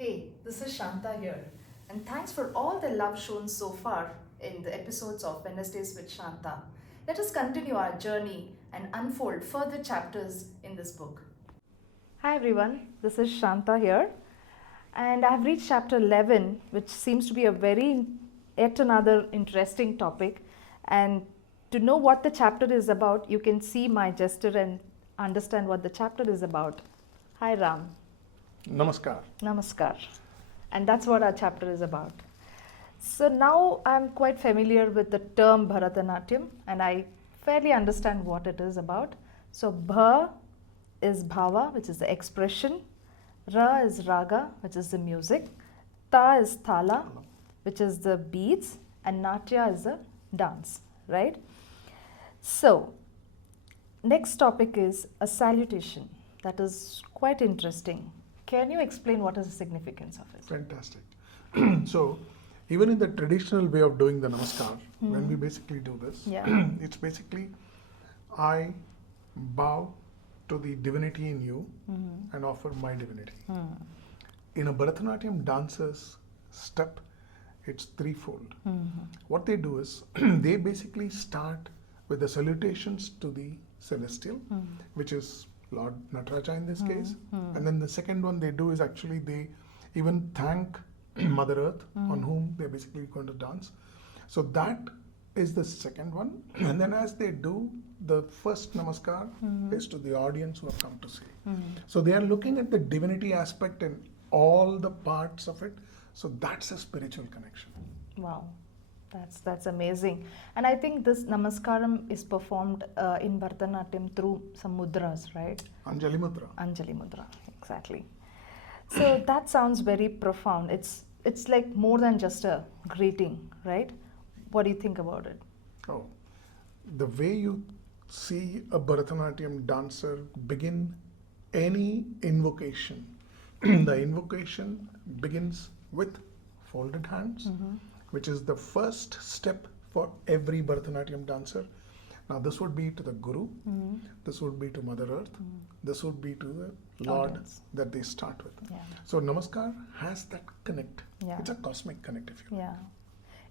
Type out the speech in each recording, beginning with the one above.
Hey, this is Shantha here, and thanks for all the love shown so far in the episodes of Wednesdays with Shantha. Let us continue our journey and unfold further chapters in this book. Hi everyone, this is Shantha here, and I've reached chapter 11, which seems to be a yet another interesting topic. And to know what the chapter is about, you can see my gesture and understand what the chapter is about. Hi Ram. Namaskar. Namaskar. And that's what our chapter is about. So now I'm quite familiar with the term Bharatanatyam and I fairly understand what it is about. So Bha is bhava, which is the expression. Ra is raga, which is the music. Ta is tala, which is the beats. And natya is the dance, right? So next topic is a salutation. That is quite interesting. Can you explain what is the significance of it? Fantastic. So, even in the traditional way of doing the namaskar, when we basically do this, it's basically I bow to the divinity in you and offer my divinity. In a Bharatanatyam dancer's step, it's threefold. What they do is they basically start with the salutations to the celestial, which is Lord Nataraja in this case. And then the second one they do is actually they even thank Mother Earth on whom they're basically going to dance. So that is the second one. And then as they do, the first namaskar is to the audience who have come to see. So they are looking at the divinity aspect in all the parts of it. So that's a spiritual connection. Wow. That's amazing. And I think this namaskaram is performed in Bharatanatyam through some mudras, right? Anjali Mudra. Anjali mudra, exactly. So that sounds very profound. It's like more than just a greeting, right? What do you think about it? Oh, the way you see a Bharatanatyam dancer begin any invocation, the invocation begins with folded hands, which is the first step for every Bharatanatyam dancer. Now, this would be to the Guru, this would be to Mother Earth, this would be to the Lord Audience. that they start with. Yeah. So, Namaskar has that connect. Yeah. It's a cosmic connect, if you Yeah.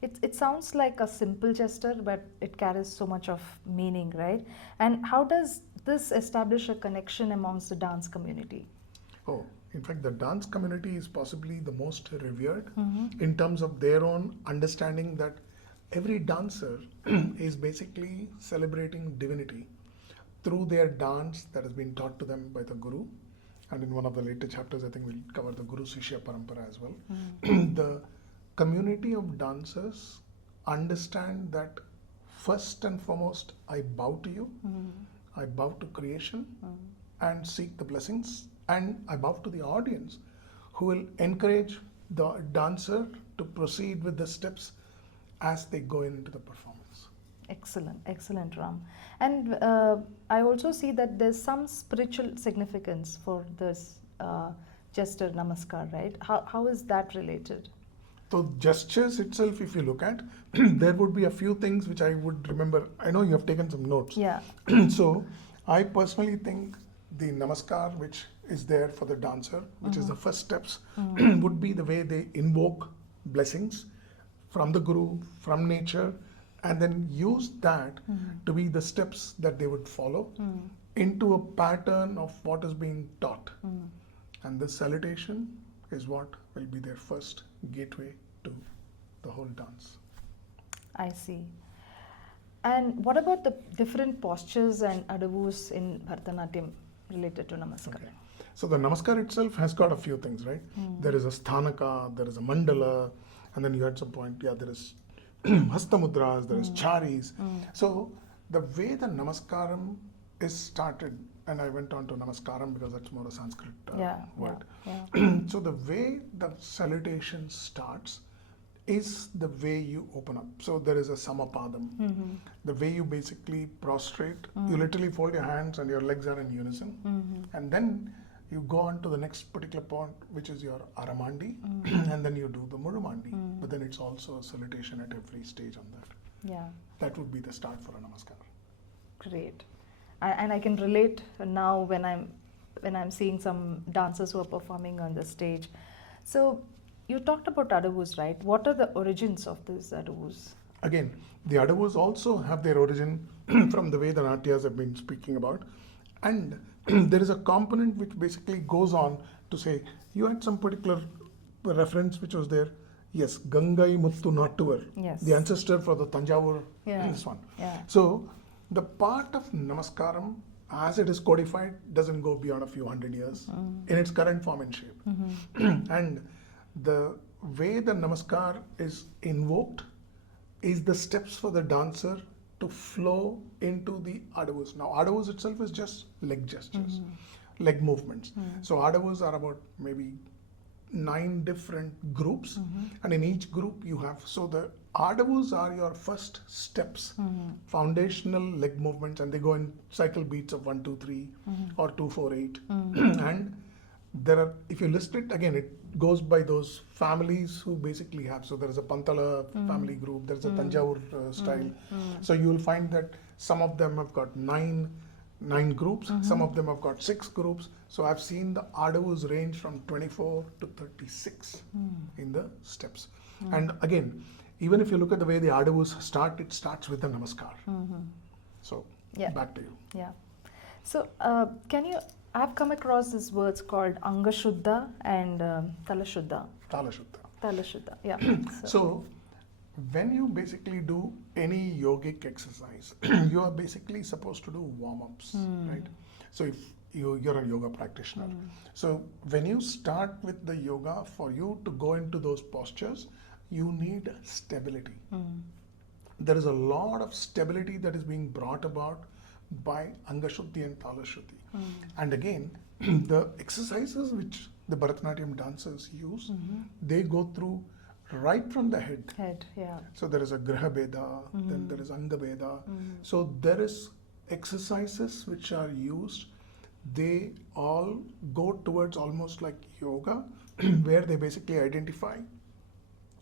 It sounds like a simple gesture, but it carries so much of meaning, right? And how does this establish a connection amongst the dance community? Oh, in fact, the dance community is possibly the most revered in terms of their own understanding that every dancer is basically celebrating divinity through their dance that has been taught to them by the Guru. And in one of the later chapters, I think we'll cover the Guru Sishya Parampara as well. The community of dancers understand that first and foremost, I bow to you, I bow to creation and seek the blessings. And I bow to the audience who will encourage the dancer to proceed with the steps as they go into the performance. Excellent, Ram. And I also see that there's some spiritual significance for this gesture namaskar, right? How is that related? So gestures itself, if you look at, there would be a few things which I would remember. I know you have taken some notes. Yeah. So I personally think the namaskar, which is there for the dancer, which is the first steps, would be the way they invoke blessings from the Guru, from nature, and then use that to be the steps that they would follow into a pattern of what is being taught. And this salutation is what will be their first gateway to the whole dance. I see. And what about the different postures and adavus in Bharatanatyam related to namaskar? Okay. So the namaskar itself has got a few things, right? There is a sthanaka, there is a mandala, and then you had some point, there is Hasta Mudras, there is Charis. So the way the namaskaram is started, and I went on to namaskaram because that's more a Sanskrit word. So the way the salutation starts is the way you open up. So there is a Samapadam. The way you basically prostrate, you literally fold your hands and your legs are in unison. And then you go on to the next particular point, which is your Araimandi, and then you do the Muzhumandi. But then it's also a salutation at every stage on that. Yeah. That would be the start for a namaskar. Great. And I can relate now when I'm seeing some dancers who are performing on the stage. So you talked about Adavus, right? What are the origins of these Adavus? Again, the Adavus also have their origin from the way the Natyas have been speaking about. And there is a component which basically goes on to say, you had some particular reference which was there. Yes, Gangai Muttu Nattuvar, Yes. the ancestor for the Tanjavur, this one. Yeah. So the part of Namaskaram, as it is codified, doesn't go beyond a few hundred years in its current form and shape. And the way the Namaskar is invoked is the steps for the dancer to flow into the Adavus. Now, Adavus itself is just leg gestures, leg movements. So, Adavus are about maybe 9 different groups, and in each group you have, so the Adavus are your first steps, foundational leg movements, and they go in cycle beats of 1, 2, 3 or 2, 4, 8. And there are, if you list it again, it goes by those families who basically have, so there is a Pantala family group, there is a Tanjavur style. So you will find that some of them have got nine groups, some of them have got 6 groups. So I've seen the Adavus range from 24 to 36 in the steps. And again, even if you look at the way the Adavus start, it starts with the Namaskar. So back to you. Yeah. So I've come across these words called Anga Shuddha and Tala Shuddha. Tala Shuddha. Tala Shuddha, yeah. So when you basically do any yogic exercise, you are basically supposed to do warm-ups, right? So if you're a yoga practitioner. So when you start with the yoga, for you to go into those postures, you need stability. There is a lot of stability that is being brought about by Anga Shuddhi and Tala Shuddhi. And again, the exercises which the Bharatanatyam dancers use, they go through right from the head. So there is a Griha Beda, then there is Anga Beda. So there is exercises which are used. They all go towards almost like yoga, where they basically identify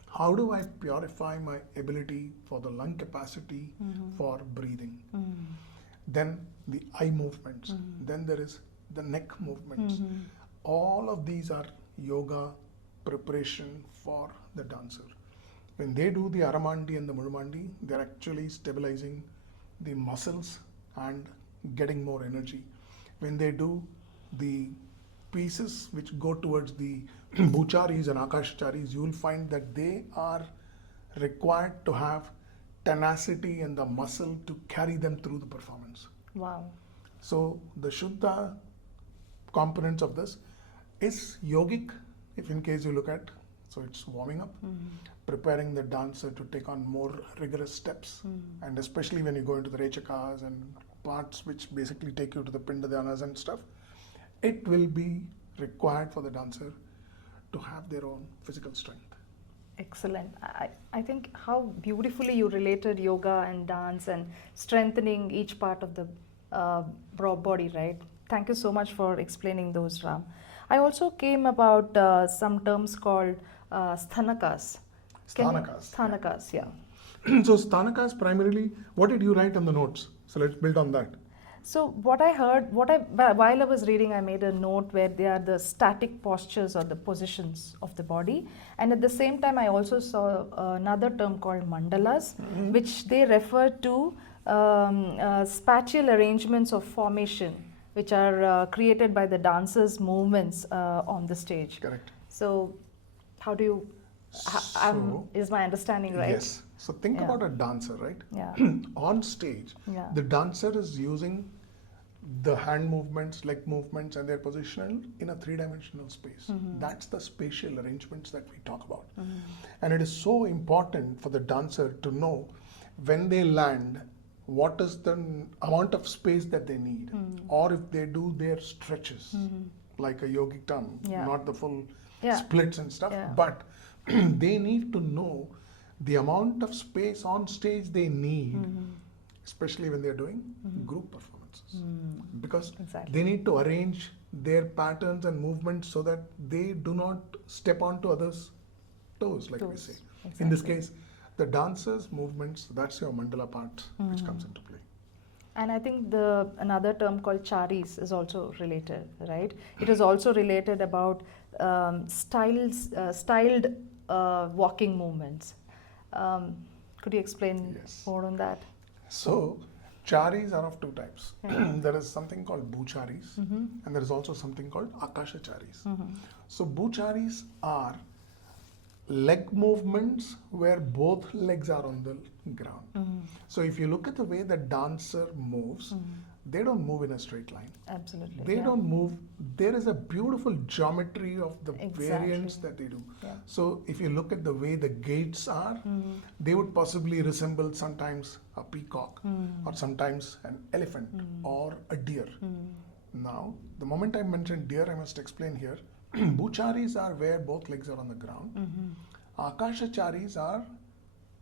how do I purify my ability for the lung capacity for breathing. Then the eye movements, then there is the neck movements. All of these are yoga preparation for the dancer. When they do the Araimandi and the Muzhumandi, they're actually stabilizing the muscles and getting more energy. When they do the pieces which go towards the Bhucharis and Akashacharis, you will find that they are required to have tenacity and the muscle to carry them through the performance. Wow. So the Shuddha components of this is yogic, if in case you look at, so it's warming up, preparing the dancer to take on more rigorous steps, and especially when you go into the Rechakas and parts which basically take you to the Pindadanas and stuff, it will be required for the dancer to have their own physical strength. Excellent. I think how beautifully you related yoga and dance and strengthening each part of the body, right? Thank you so much for explaining those, Ram. I also came about some terms called sthanakas. Sthanakas, yeah. So sthanakas primarily, what did you write on the notes? So let's build on that. So what I heard, while I was reading, I made a note where they are the static postures or the positions of the body. And at the same time, I also saw another term called mandalas, which they refer to spatial arrangements of formation, which are created by the dancers' movements on the stage. Correct. So how do you, is my understanding right? Yes. So think about a dancer, right? Yeah. On stage, the dancer is using the hand movements, leg movements, and their position in a 3-dimensional space. That's the spatial arrangements that we talk about. And it is so important for the dancer to know when they land, what is the amount of space that they need, or if they do their stretches, like a yogic term, not the full splits and stuff, but they need to know the amount of space on stage they need, especially when they're doing group performances. Because they need to arrange their patterns and movements so that they do not step onto others' toes, like we say. In this case, the dancer's movements, that's your mandala part which comes into play. And I think another term called Charis is also related, right? It is also related about styled walking movements. Could you explain Yes. more on that? So, charis are of two types. There is something called bhucharis, and there is also something called akashacharis. So, bhucharis are leg movements where both legs are on the ground. So, if you look at the way the dancer moves, they don't move in a straight line. Absolutely. They don't move. There is a beautiful geometry of the Exactly. variants that they do. Yeah. So if you look at the way the gaits are, they would possibly resemble sometimes a peacock or sometimes an elephant or a deer. Now, the moment I mentioned deer, I must explain here. Bhucharis are where both legs are on the ground. Akashacharis are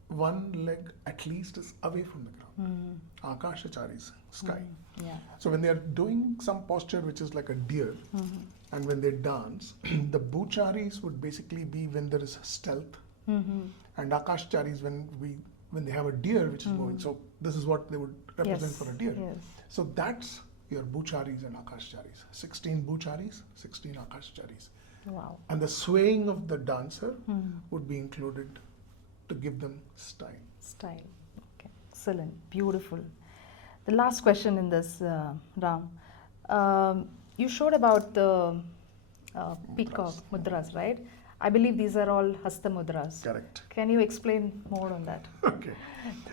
one leg at least is away from the ground. Akashacharis, sky. Yeah. So when they are doing some posture which is like a deer, and when they dance, the bhucharis would basically be when there is stealth, and akashcharis when they have a deer which is moving. So this is what they would represent for a deer. Yes. So that's your bhucharis and akashcharis. 16 bhucharis, 16 akashcharis. Wow. And the swaying of the dancer would be included to give them style. Style. Okay. Excellent. Beautiful. The last question in this, Ram. You showed about the peacock mudras, right? I believe these are all Hasta Mudras. Correct. Can you explain more on that? Okay.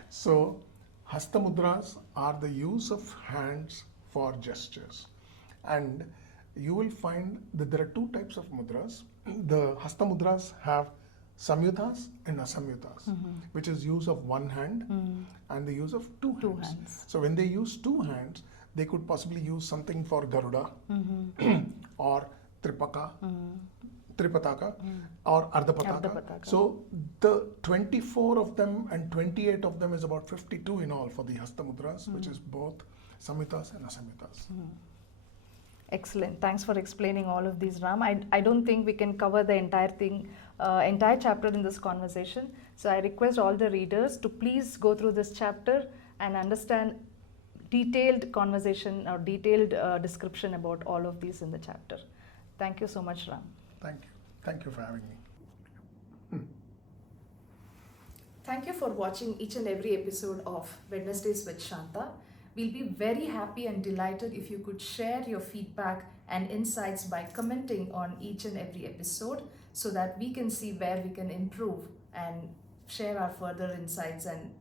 So, Hasta Mudras are the use of hands for gestures. And you will find that there are two types of mudras. The Hasta Mudras have samyutas and asamyutas, which is use of one hand and the use of two hands. So when they use two hands, they could possibly use something for Garuda or Tripaka, Tripataka or Ardhapataka. So the 24 of them and 28 of them is about 52 in all for the Hasta Mudras, which is both samyutas and asamyutas. Excellent. Thanks for explaining all of these, Ram. I don't think we can cover the entire thing, entire chapter in this conversation. So I request all the readers to please go through this chapter and understand detailed conversation or detailed description about all of these in the chapter. Thank you so much, Ram. Thank you. Thank you for having me. Thank you for watching each and every episode of Wednesdays with Shantha. We'll be very happy and delighted if you could share your feedback and insights by commenting on each and every episode so that we can see where we can improve and share our further insights and